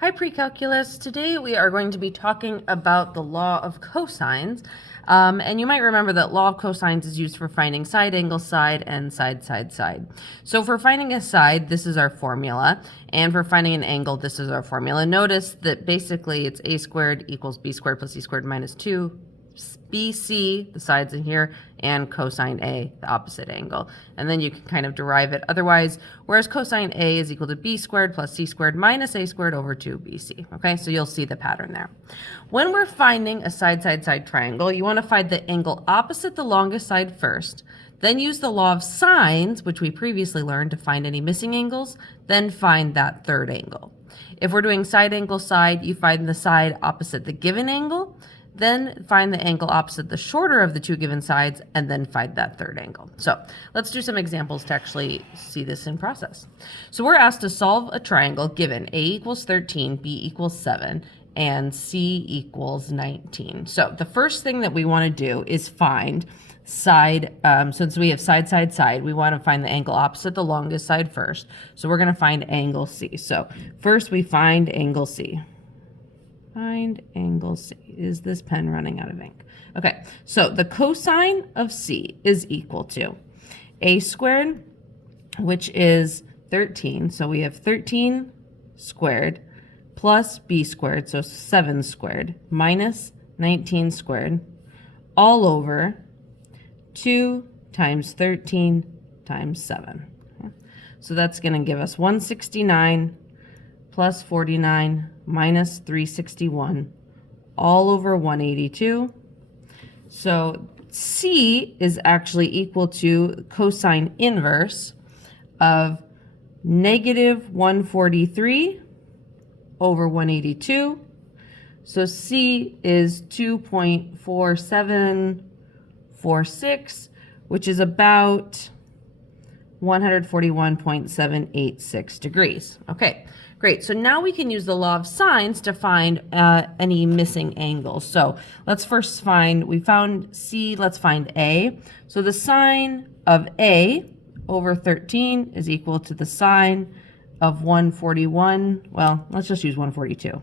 Hi Pre-Calculus. Today we are going to be talking about the law of cosines. And you might remember that law of cosines is used for finding side, angle, side, and side, side, side. So for finding a side, this is our formula. And for finding an angle, this is our formula. Notice that basically it's a squared equals b squared plus c squared minus 2. BC, the sides in here, and cosine A, the opposite angle. And then you can kind of derive it otherwise, whereas cosine A is equal to B squared plus C squared minus A squared over 2BC. Okay, so you'll see the pattern there. When we're finding a side, side, side triangle, you want to find the angle opposite the longest side first, then use the law of sines, which we previously learned, to find any missing angles, then find that third angle. If we're doing side, angle, side, you find the side opposite the given angle, then find the angle opposite the shorter of the two given sides, and then find that third angle. So let's do some examples to actually see this in process. So we're asked to solve a triangle given A equals 13, B equals 7, and C equals 19. So the first thing that we want to do is find side, since we have side, side, side, we want to find the angle opposite the longest side first. So we're going to find angle C. So first we find angle C. Find angle C. Is this pen running out of ink? Okay, so the cosine of C is equal to A squared, which is 13. So we have 13 squared plus B squared, so 7 squared, minus 19 squared, all over 2 times 13 times 7. So that's going to give us 169 plus 49 minus 361 all over 182. So C is actually equal to cosine inverse of negative 143 over 182. So C is 2.4746, which is about 141.786 degrees. Okay, great. So now we can use the law of sines to find any missing angles. So let's first find, we found C, let's find A. So the sine of A over 13 is equal to the sine of 141, well, let's just use 142,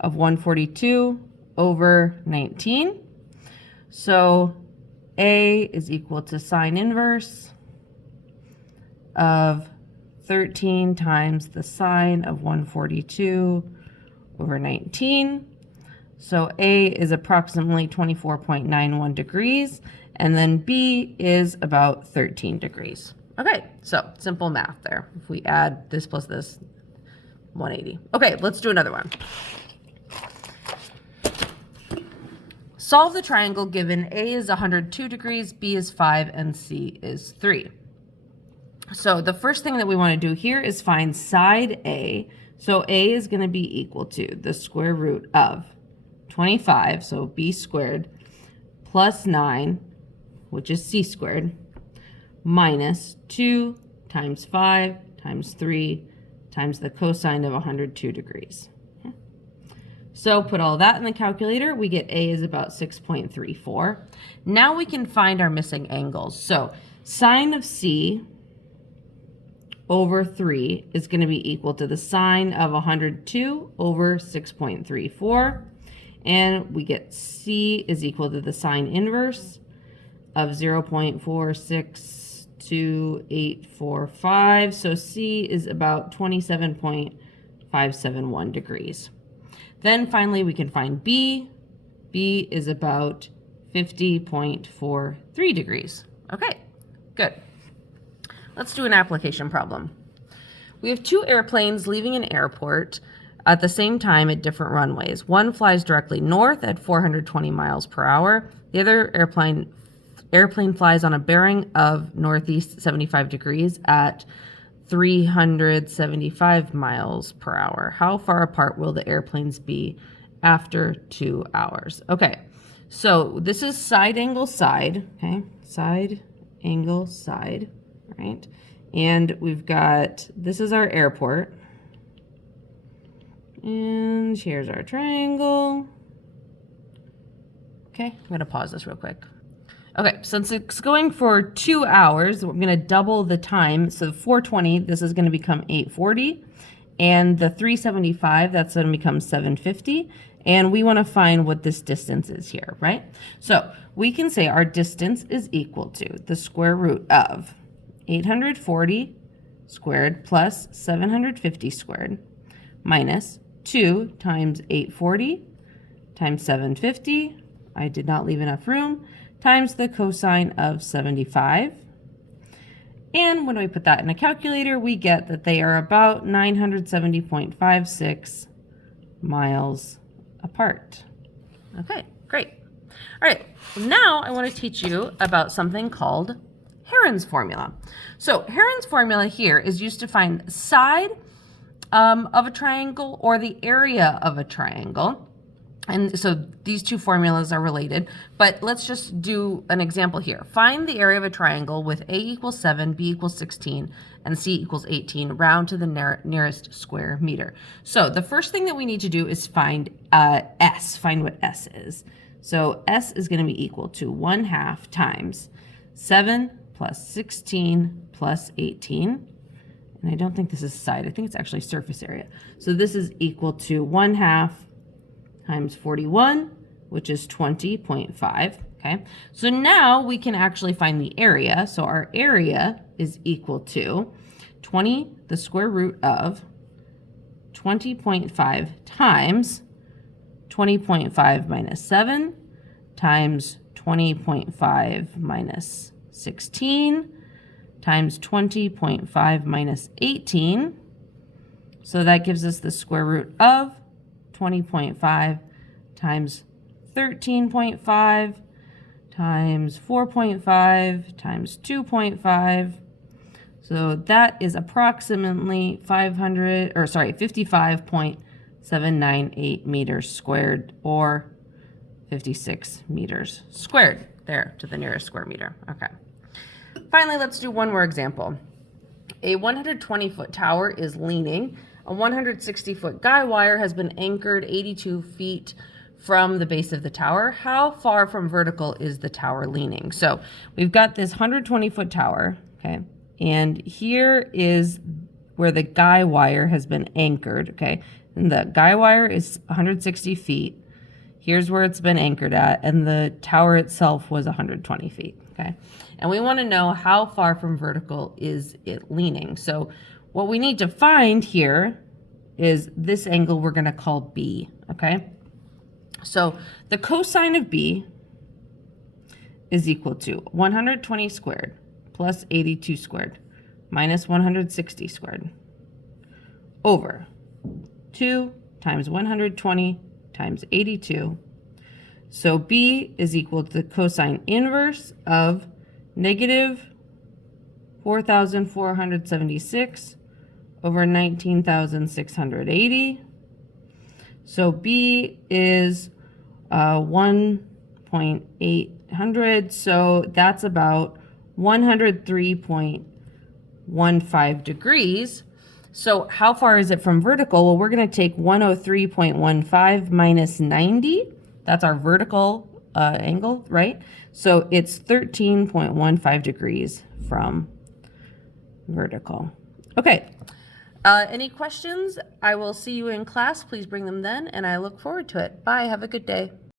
of 142 over 19. So A is equal to sine inverse of 13 times the sine of 142 over 19. So A is approximately 24.91 degrees, and then B is about 13 degrees. Okay, so simple math there. If we add this plus this, 180. Okay, let's do another one. Solve the triangle given A is 102 degrees, B is 5, and C is 3. So the first thing that we want to do here is find side A. So A is going to be equal to the square root of 25, so B squared, plus 9, which is C squared, minus 2 times 5 times 3 times the cosine of 102 degrees. So put all that in the calculator, we get A is about 6.34. Now we can find our missing angles. So sine of C over 3 is going to be equal to the sine of 102 over 6.34. And we get C is equal to the sine inverse of 0.462845. So C is about 27.571 degrees. Then finally we can find B. B is about 50.43 degrees. Okay, good. Let's do an application problem. We have two airplanes leaving an airport at the same time at different runways. One flies directly north at 420 miles per hour. The other airplane flies on a bearing of northeast 75 degrees at 375 miles per hour. How far apart will the airplanes be after 2 hours? Okay, so this is side angle side, okay? Side angle side, right? And we've got, this is our airport. And here's our triangle. Okay, I'm gonna pause this real quick. Okay, since it's going for 2 hours, we're gonna double the time. So 420, this is gonna become 840. and the 375, that's going to become 750. And we want to find what this distance is here, right? So we can say our distance is equal to the square root of 840 squared plus 750 squared minus 2 times 840 times 750, I did not leave enough room, times the cosine of 75. And when we put that in a calculator, we get that they are about 970.56 miles apart. Okay, great. All right, now I want to teach you about something called Heron's formula. So Heron's formula here is used to find the side of a triangle or the area of a triangle. And so these two formulas are related, but let's just do an example here. Find the area of a triangle with A equals 7, B equals 16, and C equals 18, round to the nearest square meter. So the first thing that we need to do is find S, find what S is. So S is going to be equal to 1/2 times 7 plus 16 plus 18. And I don't think this is side, I think it's actually surface area. So this is equal to 1/2 times 41, which is 20.5, okay? So now we can actually find the area. So our area is equal to 20, the square root of 20.5 times 20.5 minus 7 times 20.5 minus 16 times 20.5 minus 18. So that gives us the square root of 20.5 times 13.5 times 4.5 times 2.5. So that is approximately 55.798 meters squared, or 56 meters squared there to the nearest square meter. Okay. Finally, let's do one more example. A 120-foot tower is leaning. A 160-foot guy wire has been anchored 82 feet from the base of the tower. How far from vertical is the tower leaning? So we've got this 120-foot tower, okay? And here is where the guy wire has been anchored, okay? And the guy wire is 160 feet. Here's where it's been anchored at, and the tower itself was 120 feet, okay? And we want to know how far from vertical is it leaning. So what we need to find here is this angle we're going to call B, okay? So the cosine of B is equal to 120 squared plus 82 squared minus 160 squared over 2 times 120 times 82. So B is equal to the cosine inverse of negative 4,476 over 19,680. So B is 1.800, so that's about 103.15 degrees. So how far is it from vertical? Well, we're going to take 103.15 minus 90. That's our vertical angle, right? So it's 13.15 degrees from vertical. Okay. Any questions? I will see you in class. Please bring them then, and I look forward to it. Bye. Have a good day.